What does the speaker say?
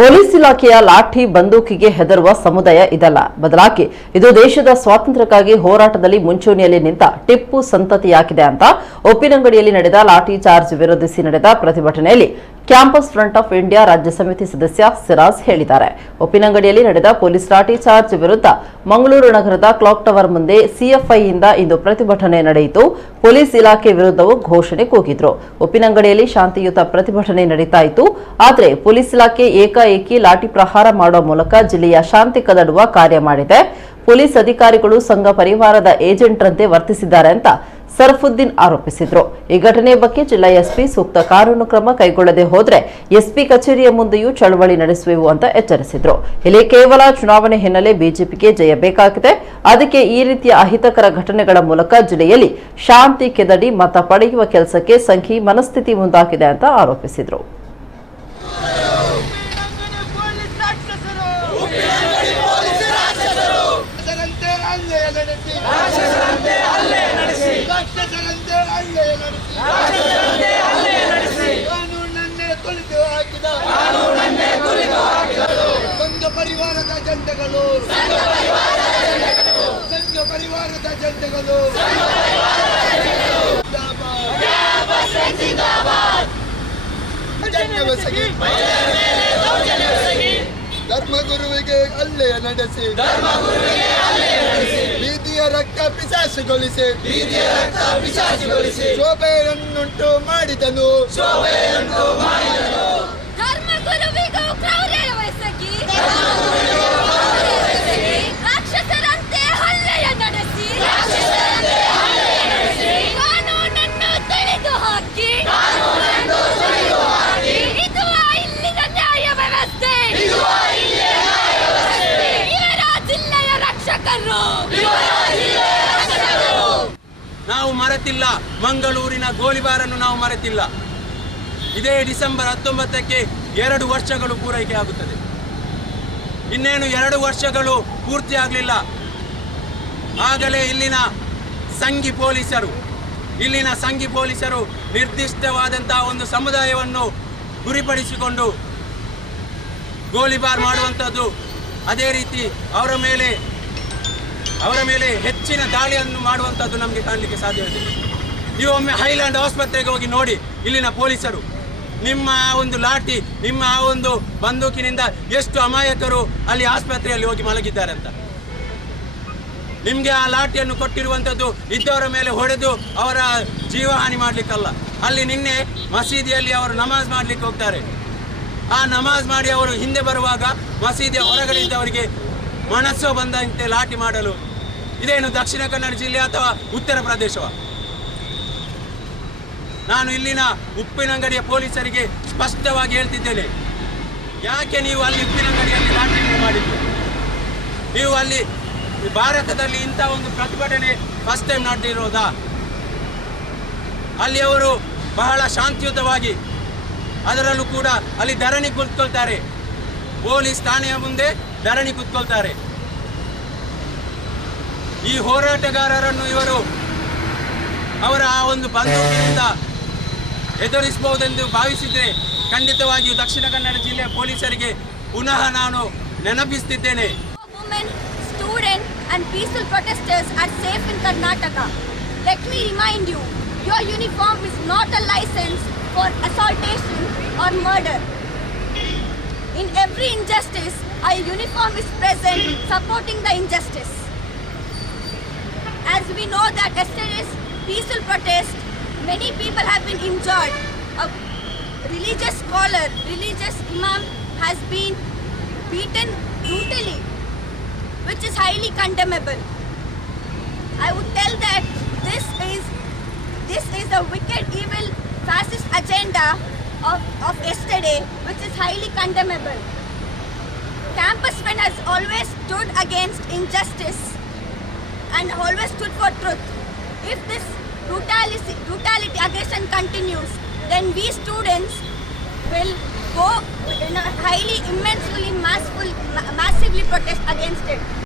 Police ಇಲಾಖೆಯ ಲಾಠಿ ಬಂದೂಕಿಗೆ ಹೆದರುವ ಸಮುದಾಯ ಇದಲ್ಲ, ಬದಲಾಗಿ ಇದು ದೇಶದ ಸ್ವಾತಂತ್ರ್ಯಕ್ಕಾಗಿ ಹೋರಾಟದಲ್ಲಿ ಮುಂಚೂಣಿಯಲ್ಲಿ ನಿಂತ ಟಿಪ್ಪು ಸಂತತಿಯಾಗಿದೆ ಅಂತ ಉಪ್ಪಿನಂಗಡಿಯಲ್ಲಿ ನಡೆದ ಲಾಠಿ ಚಾರ್ಜ್ ವಿರೋಧಿಸಿ ನಡೆದ ಪ್ರತಿಭಟನೆಯಲ್ಲಿ ಕ್ಯಾಂಪಸ್ ಫ್ರಂಟ್ ಆಫ್ ಇಂಡಿಯಾ ರಾಜ್ಯ ಸಮಿತಿ ಸದಸ್ಯ ಸಿರಾಜ್ ಹೇಳಿದ್ದಾರೆ. ಉಪ್ಪಿನಂಗಡಿಯಲ್ಲಿ ನಡೆದ ಪೊಲೀಸ್ ಲಾಠಿ ಚಾರ್ಜ್ ವಿರುದ್ಧ ಮಂಗಳೂರು ನಗರದ ಕ್ಲಾಕ್ ಟವರ್ ಮುಂದೆ ಸಿಎಫ್ಐಯಿಂದ ಇಂದು ಪ್ರತಿಭಟನೆ ನಡೆಯಿತು. ಪೊಲೀಸ್ ಇಲಾಖೆ ವಿರುದ್ಧವೂ ಘೋಷಣೆ ಕೂಗಿದ್ರು. ಉಪ್ಪಿನಂಗಡಿಯಲ್ಲಿ ಶಾಂತಿಯುತ ಪ್ರತಿಭಟನೆ ನಡೀತಾ ಇತ್ತು. ಆದರೆ ಪೊಲೀಸ್ ಇಲಾಖೆ ಏಕಾಏಕಿ ಲಾಠಿ ಪ್ರಹಾರ ಮಾಡುವ ಮೂಲಕ ಜಿಲ್ಲೆಯ ಶಾಂತಿ ಕದಡುವ ಕಾರ್ಯ ಮಾಡಿದೆ. ಪೊಲೀಸ್ ಅಧಿಕಾರಿಗಳು ಸಂಘ ಪರಿವಾರದ ಏಜೆಂಟ್ರಂತೆ ವರ್ತಿಸಿದ್ದಾರೆ ಅಂತ ಸರ್ಫುದ್ದೀನ್ ಆರೋಪಿಸಿದ್ರು. ಈ ಘಟನೆ ಬಗ್ಗೆ ಜಿಲ್ಲಾ ಎಸ್ಪಿ ಸೂಕ್ತ ಕಾನೂನು ಕ್ರಮ ಕೈಗೊಳ್ಳದೆ ಹೋದ್ರೆ ಎಸ್ಪಿ ಕಚೇರಿಯ ಮುಂದೆಯೂ ಚಳವಳಿ ನಡೆಸುವೆವು ಅಂತ ಎಚ್ಚರಿಸಿದ್ರು. ಇಲ್ಲಿ ಕೇವಲ ಚುನಾವಣೆ ಹಿನ್ನೆಲೆ ಬಿಜೆಪಿಗೆ ಜಯ ಬೇಕಾಗಿದೆ. ಅದಕ್ಕೆ ಈ ರೀತಿಯ ಅಹಿತಕರ ಘಟನೆಗಳ ಮೂಲಕ ಜಿಲ್ಲೆಯಲ್ಲಿ ಶಾಂತಿ ಕೆದಡಿ ಮತ ಪಡೆಯುವ ಕೆಲಸಕ್ಕೆ ಸಂಘಿ ಮನಸ್ಥಿತಿ ಮುಂದಾಗಿದೆ ಅಂತ ಆರೋಪಿಸಿದ್ರು. ಸಂಘ ಪರಿವಾರದ ಜಂಟೆಗಳು ಧರ್ಮಗುರುವಿಗೆ ಹಲ್ಲೆ ನಡೆಸಿ ಬೀದಿಯ ರಕ್ತ ಪಿಶಾಚಿಗೊಳಿಸಿ ಶೋಭೆಯನ್ನುಂಟು ಮಾಡಿದನು. ರಾಕ್ಷಸರಂತೆ ಹಲ್ಲೆಯ ನಡೆಸಿ ಕಾನೂನನ್ನು ತಿಳಿದು ಹಾಕಿ ಇದು ಇಲ್ಲಿನ ನ್ಯಾಯ ವ್ಯವಸ್ಥೆ, ಇವರ ಜಿಲ್ಲೆಯ ರಕ್ಷಕರು. ನಾವು ಮರೆತಿಲ್ಲ, ಮಂಗಳೂರಿನ ಗೋಲಿಬಾರನ್ನು ನಾವು ಮರೆತಿಲ್ಲ. ಇದೇ ಡಿಸೆಂಬರ್ 19ಕ್ಕೆ 2 ವರ್ಷಗಳು ಪೂರೈಕೆ ಆಗುತ್ತದೆ. ಇನ್ನೇನು 2 ವರ್ಷಗಳು ಪೂರ್ತಿ ಆಗಲಿಲ್ಲ. ಆಗಲೇ ಇಲ್ಲಿನ ಸಂಘಿ ಪೊಲೀಸರು ನಿರ್ದಿಷ್ಟವಾದಂತಹ ಒಂದು ಸಮುದಾಯವನ್ನು ಗುರಿಪಡಿಸಿಕೊಂಡು ಗೋಲಿಬಾರ್ ಮಾಡುವಂಥದ್ದು, ಅದೇ ರೀತಿ ಅವರ ಮೇಲೆ ಹೆಚ್ಚಿನ ದಾಳಿಯನ್ನು ಮಾಡುವಂಥದ್ದು ನಮಗೆ ಕಾಣಲಿಕ್ಕೆ ಸಾಧ್ಯವಿದೆ. ನೀವು ಒಮ್ಮೆ ಹೈಲ್ಯಾಂಡ್ ಆಸ್ಪತ್ರೆಗೆ ಹೋಗಿ ನೋಡಿ, ಇಲ್ಲಿನ ಪೊಲೀಸರು ನಿಮ್ಮ ಒಂದು ಲಾಠಿ, ನಿಮ್ಮ ಒಂದು ಬಂದೂಕಿನಿಂದ ಎಷ್ಟು ಅಮಾಯಕರು ಅಲ್ಲಿ ಆಸ್ಪತ್ರೆಯಲ್ಲಿ ಹೋಗಿ ಮಲಗಿದ್ದಾರೆ ಅಂತ. ನಿಮಗೆ ಆ ಲಾಠಿಯನ್ನು ಕೊಟ್ಟಿರುವಂಥದ್ದು ಇದ್ದವರ ಮೇಲೆ ಹೊಡೆದು ಅವರ ಜೀವಹಾನಿ ಮಾಡಲಿಕ್ಕಲ್ಲ. ಅಲ್ಲಿ ನಿನ್ನೆ ಮಸೀದಿಯಲ್ಲಿ ಅವರು ನಮಾಜ್ ಮಾಡಲಿಕ್ಕೆ ಹೋಗ್ತಾರೆ. ಆ ನಮಾಜ್ ಮಾಡಿ ಅವರು ಹಿಂದೆ ಬರುವಾಗ ಮಸೀದಿಯ ಹೊರಗಡೆ ಇದ್ದವರಿಗೆ ಮನಸ್ಸು ಬಂದಂತೆ ಲಾಠಿ ಮಾಡಲು ಇದೇನು ದಕ್ಷಿಣ ಕನ್ನಡ ಜಿಲ್ಲೆ ಅಥವಾ ಉತ್ತರ ಪ್ರದೇಶವ? ನಾನು ಇಲ್ಲಿನ ಉಪ್ಪಿನಂಗಡಿಯ ಪೊಲೀಸರಿಗೆ ಸ್ಪಷ್ಟವಾಗಿ ಹೇಳ್ತಿದ್ದೇನೆ, ಯಾಕೆ ನೀವು ಅಲ್ಲಿ ಉಪ್ಪಿನಂಗಡಿಯಲ್ಲಿ ಲಾಠಿ ಮಾಡಿದ್ದು? ನೀವು ಅಲ್ಲಿ ಭಾರತದಲ್ಲಿ ಇಂಥ ಒಂದು ಪ್ರತಿಭಟನೆ ಫಸ್ಟ್ ಟೈಮ್ ನಡೆದಿರೋದಾ? ಅಲ್ಲಿ ಅವರು ಬಹಳ ಶಾಂತಿಯುತವಾಗಿ, ಅದರಲ್ಲೂ ಕೂಡ ಅಲ್ಲಿ ಧರಣಿ ಕೂತ್ಕೊಳ್ತಾರೆ. ಪೊಲೀಸ್ ಠಾಣೆಯ ಮುಂದೆ ಧರಣಿ ಕೂತ್ಕೊಳ್ತಾರೆ. ಈ ಹೋರಾಟಗಾರರನ್ನು ಇವರು ಅವರ ಆ ಒಂದು ಬಂದೂಕಿನಿಂದ ಎದುರಿಸಬಹುದೆಂದು ಭಾವಿಸಿದರೆ ಖಂಡಿತವಾಗಿಯೂ ದಕ್ಷಿಣ ಕನ್ನಡ ಜಿಲ್ಲೆಯ ಪೊಲೀಸರಿಗೆ ಪುನಃ ನಾನು ನೆನಪಿಸುತ್ತಿದ್ದೇನೆ. Women, students and peaceful protesters are safe in Karnataka. Let me remind you, your uniform is not a license for assaultation or murder. In every injustice, our uniform is present supporting the injustice. As we know that yesterday's peaceful protest, many people have been injured. A religious scholar, religious imam has been beaten brutally, which is highly condemnable. I would tell that this is a wicked, evil, fascist agenda of yesterday, which is highly condemnable. Campus Friend has always stood against injustice and always stood for truth. If this brutality aggression continues, then we students will go in a highly, immensely, massively protest against it.